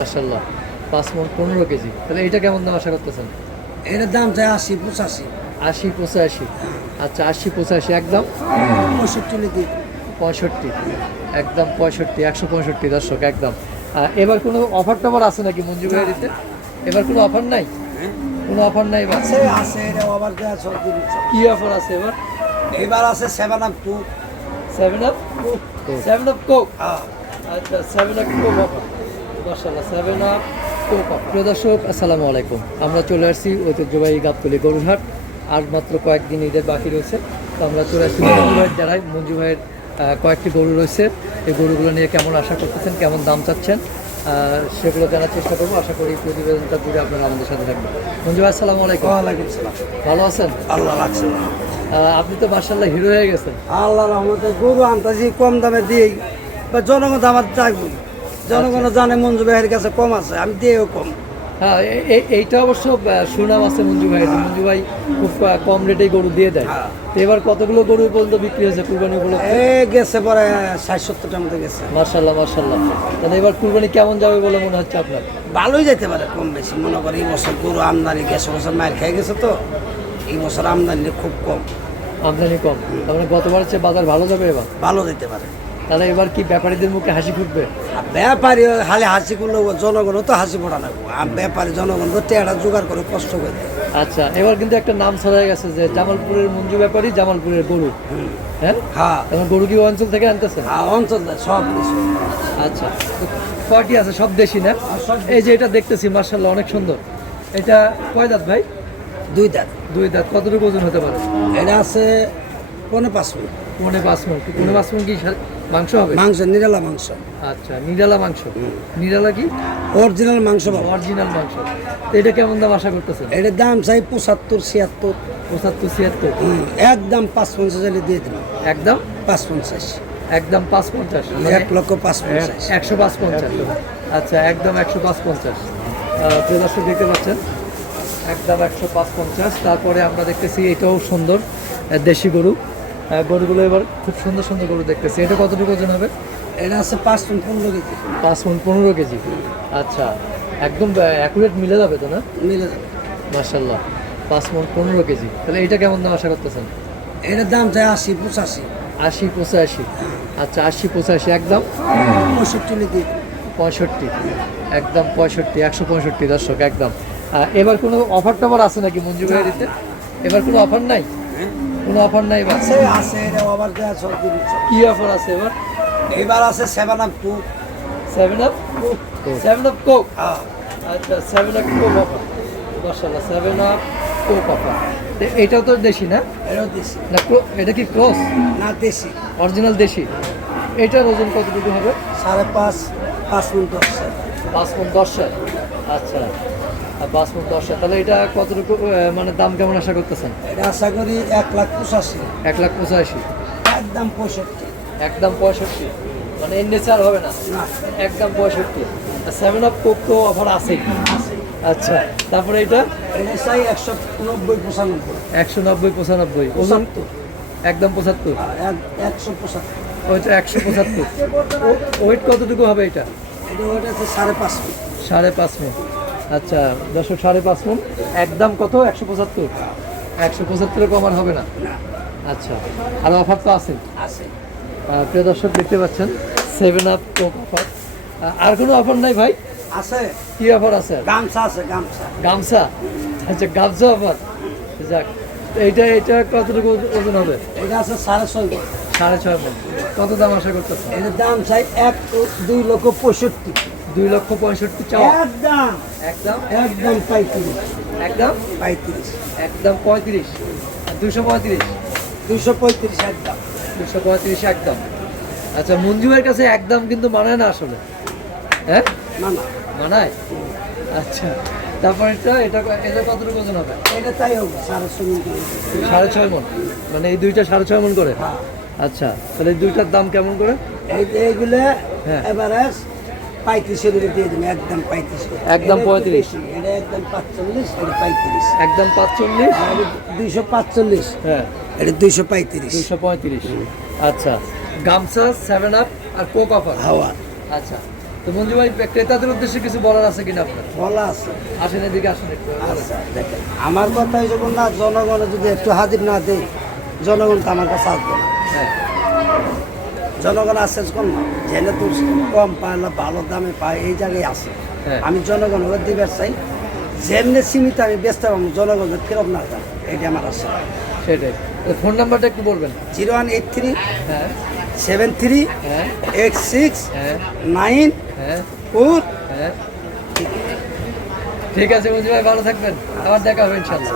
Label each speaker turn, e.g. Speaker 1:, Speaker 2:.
Speaker 1: মাসাল্লাহ পাঁচ মন পনেরো কেজি। তাহলে এটা কেমন দাম আশা করতেছেন?
Speaker 2: এটার দাম চাই আশি পঁচাশি।
Speaker 1: আশি পঁচাশি। আচ্ছা আশি পঁচাশি একদম?
Speaker 2: পঁয়ষট্টি লিখি
Speaker 1: পঁয়ষট্টি। একদম পঁয়ষট্টি একশো পঁয়ষট্টি দর্শক একদম। এবার কোনো অফার টফার আছে নাকি মঞ্জু ভাইয়ের দিতে এবার কোনো অফার নাই? কোনো অফার নাই এবার?
Speaker 2: আছে আছে এটা আবার দেওয়া সবজি
Speaker 1: কি অফার আছে এবার?
Speaker 2: এবার আছে seven up two
Speaker 1: seven up seven up coke আচ্ছা সেভেন আপ কোক অফার। মাসাল্লাহ সেভেন আপ প্রিয় দর্শক আসসালামু আলাইকুম। আমরা চলে আসছি ঐতিহ্যবাহী গাবতলি গরুরহাট। আর মাত্র কয়েকদিন ঈদের বাকি রয়েছে। তো আমরা চলে আসছি মঞ্জু ভাইয়ের যারাই মঞ্জু ভাইয়ের কয়েকটি গরু রয়েছে। এই গরুগুলো নিয়ে কেমন আশা করতেছেন কেমন দাম চাচ্ছেন সেগুলো জানার চেষ্টা করব। আশা করি প্রতিবেদনটা জুড়ে আপনারা আমাদের সাথে থাকবেন। মঞ্জু ভাই আসসালামু আলাইকুম।
Speaker 2: ওয়ালাইকুম সালাম।
Speaker 1: ভালো আছেন?
Speaker 2: আল্লাহ
Speaker 1: আপনি তো মার্শাল্লাহ হিরো হয়ে গেছেন।
Speaker 2: আল্লাহ রহমতে গরু আনতাছি কম দামে দিই বা জনগণ আমার চাইবই জনগণ জানে মঞ্জু ভাইয়ের কাছে কম আছে আমি দিয়েও কম।
Speaker 1: হ্যাঁ এইটা অবশ্য সুনাম আছে মঞ্জু ভাই মঞ্জু ভাই খুব কম রেটে গরু দিয়ে দেয়।
Speaker 2: হ্যাঁ।
Speaker 1: তো এবার কতগুলো গরু পর্যন্ত বিক্রি হয়েছে কুরবানি উপলক্ষে?
Speaker 2: এ গেছে পরে ষাট সত্তরটার মতো গেছে।
Speaker 1: মার্শাল্লাহ মার্শাল্লাহ তাহলে এবার কুরবানি কেমন যাবে বলে মনে হচ্ছে আপনার?
Speaker 2: ভালোই যেতে পারে কম বেশি। মনে করি এই বছর গরু আমদানি গেছে বছর মার খেয়ে গেছে তো। এই বছর আমদানি খুব কম।
Speaker 1: আমদানি কম। তার মানে গতবার চেয়ে বাজার ভালো যাবে এবার?
Speaker 2: ভালো যেতে পারে।
Speaker 1: তাহলে এবার কি ব্যাপারীদের মুখে হাসি ফুটবে?
Speaker 2: ব্যাপারী হালে হাসি করলে জনগণও তো হাসি ফোটা লাগবো আর ব্যাপারী জনগণ তো টেয়াটা জোগাড় করে কষ্ট করে।
Speaker 1: আচ্ছা এবার কিন্তু একটা নাম ছড়াই গেছে যে জামালপুরের মঞ্জু ব্যাপারী জামালপুরের গরু। হ্যাঁ?
Speaker 2: হ্যাঁ।
Speaker 1: গরু কি অঞ্চল থেকে আনতেছে?
Speaker 2: আর অঞ্চল সব
Speaker 1: আচ্ছা কয়টি আছে? সব দেশি না? এই যে এটা দেখতেছি মার্শাল্লাহ অনেক সুন্দর। এটা কয় দাঁত ভাই?
Speaker 2: দুই দাঁত।
Speaker 1: দুই দাঁত কতটুকু ওজন হতে পারে?
Speaker 2: এটা আছে পনেরো পাঁচ মিনিট।
Speaker 1: পৌনে পাঁচ মন পৌনে পাঁচ মন কি মাংস হবে?
Speaker 2: মাংস নিরালা মাংস।
Speaker 1: আচ্ছা নিরালা মাংস। নিরালা কি?
Speaker 2: অরিজিনাল মাংস
Speaker 1: অরিজিনাল মাংস। তো এটা কেমন দাম আশা করতেছেন?
Speaker 2: এটার দাম চাই পঁচাত্তর ছিয়াত্তর।
Speaker 1: পঁচাত্তর ছিয়াত্তর।
Speaker 2: একদম পাঁচ পঞ্চাশ হলে দিয়ে দিলাম।
Speaker 1: একদম?
Speaker 2: পাঁচ পঞ্চাশ।
Speaker 1: একদম পাঁচ পঞ্চাশ। মানে
Speaker 2: এক লক্ষ পাঁচ পঞ্চাশ।
Speaker 1: একশো পাঁচ পঞ্চাশ। আচ্ছা একদম একশো পাঁচ পঞ্চাশ। প্রিয় দর্শক দেখতে পাচ্ছেন? একদম একশো পাঁচ পঞ্চাশ। তারপরে আমরা দেখতেছি এটাও সুন্দর দেশি গরু। গরুগুলো এবার খুব সুন্দর সুন্দর গরু দেখতেছি। এটা কতটুকু ওজন হবে?
Speaker 2: এটা আছে পাঁচ পন পনেরো কেজি।
Speaker 1: পাঁচ মন পনেরো কেজি। আচ্ছা একদম অ্যাকুরেট মিলে যাবে তো না?
Speaker 2: মিলে যাবে।
Speaker 1: মার্শাল্লাহ পাঁচ মন পনেরো কেজি। তাহলে এটা কেমন দাম আশা করতেছেন?
Speaker 2: এটার দাম চাই আশি পঁচাশি।
Speaker 1: আশি পঁচাশি। আচ্ছা আশি পঁচাশি একদম?
Speaker 2: পঁয়ষট্টি লিখি
Speaker 1: পঁয়ষট্টি একদম পঁয়ষট্টি একশো পঁয়ষট্টি দর্শক একদম। এবার কোনো অফার টফার আছে নাকি মঞ্জু এবার কোনো অফার নাই? কোনো অফার নাই
Speaker 2: আছে আছে এটা আবার দেওয়া দিচ্ছে।
Speaker 1: কি অফার আছে এবার?
Speaker 2: এবার আছে seven up two
Speaker 1: seven up seven up coke আচ্ছা সেভেন আপ কোক অফার মার্শাল্লাহ সেভেন আপ কোক অফার এটাও তো দেশি না?
Speaker 2: এটাও দেশি।
Speaker 1: না এটা কি ক্রস
Speaker 2: না দেশি।
Speaker 1: অরিজিনাল দেশি? এটার ওজন কতটুকু হবে?
Speaker 2: সাড়ে পাঁচ পাঁচ মিনিট আসছে
Speaker 1: পাঁচ মন দশের আচ্ছা। পাঁচ মন দশের তাহলে এটা কতটুকু মানে দাম কেমন আশা করতেছেন?
Speaker 2: এটা আশা করি এক লাখ পঁচাশি।
Speaker 1: এক লাখ পঁচাশি?
Speaker 2: একদম পঁয়ষট্টি।
Speaker 1: একদম পঁয়ষট্টি? মানে এর নিচে আর হবে না? একদম পঁয়ষট্টি। সেভেন আপ কোক তো অফার আছেই। আচ্ছা তারপরে এটা?
Speaker 2: চাই একশো নব্বই পঁচানব্বই।
Speaker 1: একশো নব্বই পঁচানব্বই।
Speaker 2: পঁচাত্তর।
Speaker 1: একদম পঁচাত্তর?
Speaker 2: এক- একশো পঁচাত্তর।
Speaker 1: ওইটা একশো পঁচাত্তর। ওয়েট কতটুকু হবে এটা?
Speaker 2: ওটা সাড়ে পাঁচ মিনিট
Speaker 1: সাড়ে পাঁচ মন আচ্ছা দশক সাড়ে পাঁচ মন একদম কত? একশো পঁচাত্তর। একশো পঁচাত্তরে কমার হবে না। আচ্ছা আর অফার তো আছে। প্রিয় দর্শক দেখতে পাচ্ছেন সেভেন আপ কোক অফার আর কোনো অফার নাই ভাই?
Speaker 2: আছে।
Speaker 1: কি অফার আছে?
Speaker 2: গামছা আছে গামছা।
Speaker 1: গামছা? আচ্ছা গামছা অফার। যাক এইটা এইটা কতটুকু ওজন হবে?
Speaker 2: এটা আছে সাড়ে ছয়।
Speaker 1: সাড়ে ছয় মন। কত দাম আশা করতেছে?
Speaker 2: এটার দাম চাই এক দুই লক্ষ পঁয়ষট্টি।
Speaker 1: দুই লক্ষ পঁয়ষট্টি চাওয়া?
Speaker 2: একদম।
Speaker 1: একদম?
Speaker 2: একদম পঁয়ত্রিশ।
Speaker 1: একদম?
Speaker 2: পঁয়ত্রিশ।
Speaker 1: একদম পঁয়ত্রিশ। দুশো পঁয়ত্রিশ?
Speaker 2: দুইশো পঁয়ত্রিশ একদম।
Speaker 1: দুশো পঁয়ত্রিশ একদম। আচ্ছা মঞ্জুয়ের কাছে একদম কিন্তু মানায় না আসলে? হ্যাঁ? মানায়। আচ্ছা তারপর এটা এটা এটা কতটুকু ওজন হবে?
Speaker 2: এটা তাই হোক সাড়ে ছয় মিনিট
Speaker 1: সাড়ে ছয় মন? মানে এই দুইটা সাড়ে ছয় মন করে?
Speaker 2: হ্যাঁ।
Speaker 1: আচ্ছা তাহলে দুইটার দাম কেমন করে?
Speaker 2: এই এইগুলো
Speaker 1: হ্যাঁ।
Speaker 2: এভারেজ পঁয়ত্রিশের দিয়ে দেবেন একদম পঁয়ত্রিশ
Speaker 1: একদম 35
Speaker 2: এটা একদম পাঁচচল্লিশ এটা পঁয়ত্রিশ।
Speaker 1: একদম পাঁচচল্লিশ?
Speaker 2: আর দুইশো পাঁচচল্লিশ।
Speaker 1: হ্যাঁ।
Speaker 2: এটা দুইশো পঁয়ত্রিশ।
Speaker 1: দুশো পঁয়ত্রিশ। আচ্ছা গামছা সেভেন আপ আর কোক অফার
Speaker 2: হাওয়া।
Speaker 1: আচ্ছা তো মঞ্জু ভাই ক্রেতাদের উদ্দেশ্যে কিছু বলার আছে কিনা আপনার?
Speaker 2: বলা আছে।
Speaker 1: আসেন এদিকে আসেন একটু।
Speaker 2: আচ্ছা দেখেন আমার কথাই যখন না জনগণে যদি একটু হাজির না দেয় জনগণ তো আমার কাছে আসবে না। জনগণ আসছে কোন না? জেনে তো কম পায় না ভালো দামে পায় এই জায়গায় আছে।
Speaker 1: হ্যাঁ।
Speaker 2: আমি জনগণ ওর দিবার চাই। যেমনি সীমিত আমি ব্যস্ত পাবো জনগণের ফেরত না যান এইটা আমার আশা।
Speaker 1: সেটাই। ফোন নাম্বারটা একটু বলবেন।
Speaker 2: জিরো ওয়ান এইট থ্রি
Speaker 1: হ্যাঁ।
Speaker 2: সেভেন থ্রি
Speaker 1: হ্যাঁ।
Speaker 2: এইট সিক্স
Speaker 1: হ্যাঁ।
Speaker 2: নাইন
Speaker 1: হ্যাঁ।
Speaker 2: ফোর।
Speaker 1: হ্যাঁ। ঠিক আছে মঞ্জু ভাই ভালো থাকবেন। আবার দেখা হবে ইনশাল্লাহ